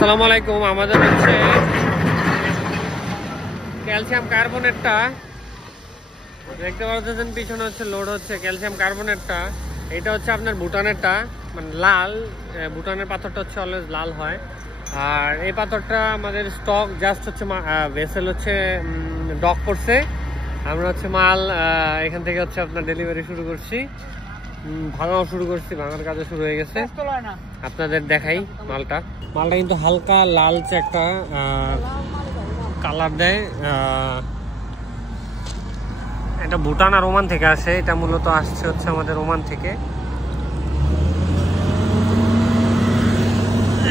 আসসালামু আলাইকুম। আমাদের হচ্ছে ক্যালসিয়াম কার্বনেটটা দেখতে পাচ্ছেন, পিছনে হচ্ছে লোড হচ্ছে ক্যালসিয়াম কার্বনেটটা। এটা হচ্ছে আপনার ভুটানেরটা, মানে লাল। ভুটানের পাথরটা হচ্ছে অলওয়েজ লাল হয়। আর এই পাথরটা আমাদের স্টক জাস্ট হচ্ছে ভেসেল হচ্ছে ডক করছে। আমরা হচ্ছে মাল এখান থেকে হচ্ছে আপনার ডেলিভারি শুরু করছি, ভাঙাও শুরু করছি, ভাঙার কাজও শুরু হয়ে গেছে। আপনাদের দেখাই মালটা কিন্তু হালকা লালচে একটা কালার দেয়। এটা ভুটান আর ওমান থেকে আসে। এটা মূলত আসছে হচ্ছে আমাদের ওমান থেকে।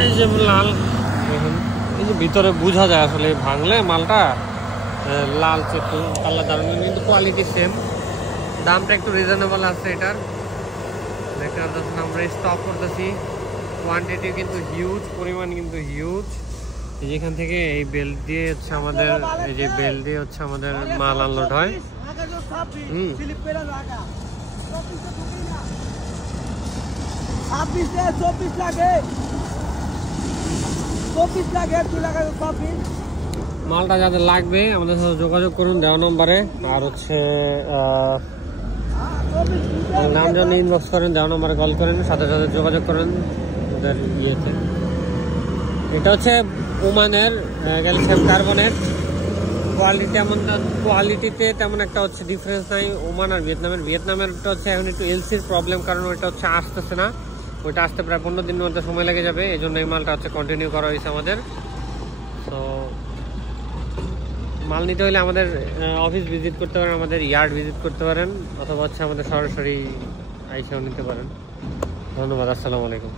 এই যে লাল, এই যে ভিতরে বোঝা যায় আসলে ভাঙলে মালটা লালচে একটু কালার দারুণ, কিন্তু কোয়ালিটি সেম। দামটা একটু রিজনেবল আছে এটার। দেখতে পাচ্ছেন আমরা স্টক করতেছি, কোয়ান্টিটি কিন্তু হিউজ, পরিমাণ কিন্তু হিউজ। যেখান থেকে এই বেল্ট দিয়ে হচ্ছে আমাদের, এই যে বেল্ট দিয়ে হচ্ছে আমাদের মাল আনলোড হয়। মালটা যাদের লাগবে আমাদের সাথে যোগাযোগ করুন দেওয়া নম্বরে। আর হচ্ছে নাম জানি ইনবক্স করেন, দেওয়া নম্বরে কল করেন, সাথে সাথে যোগাযোগ করেন ওদের ইয়েতে। এটা হচ্ছে ওমানের ক্যালসিয়াম কার্বনেট। কোয়ালিটিতে তেমন একটা হচ্ছে ডিফারেন্স নাই ওমান আর ভিয়েতনামেরটা হচ্ছে এখন একটু এলসির প্রবলেম, কারণ ওইটা হচ্ছে আসতেছে না। ওইটা আসতে প্রায় 15 দিনের মধ্যে সময় লেগে যাবে। এই জন্য এই মালটা হচ্ছে কন্টিনিউ করা হয়েছে আমাদের। তো মাল নিতে হলে আমাদের অফিস ভিজিট করতে পারেন, আমাদের ইয়ার্ড ভিজিট করতে পারেন, অথবা হচ্ছে আমাদের সরাসরি আইসাও নিতে পারেন। ধন্যবাদ। আসসালামু আলাইকুম।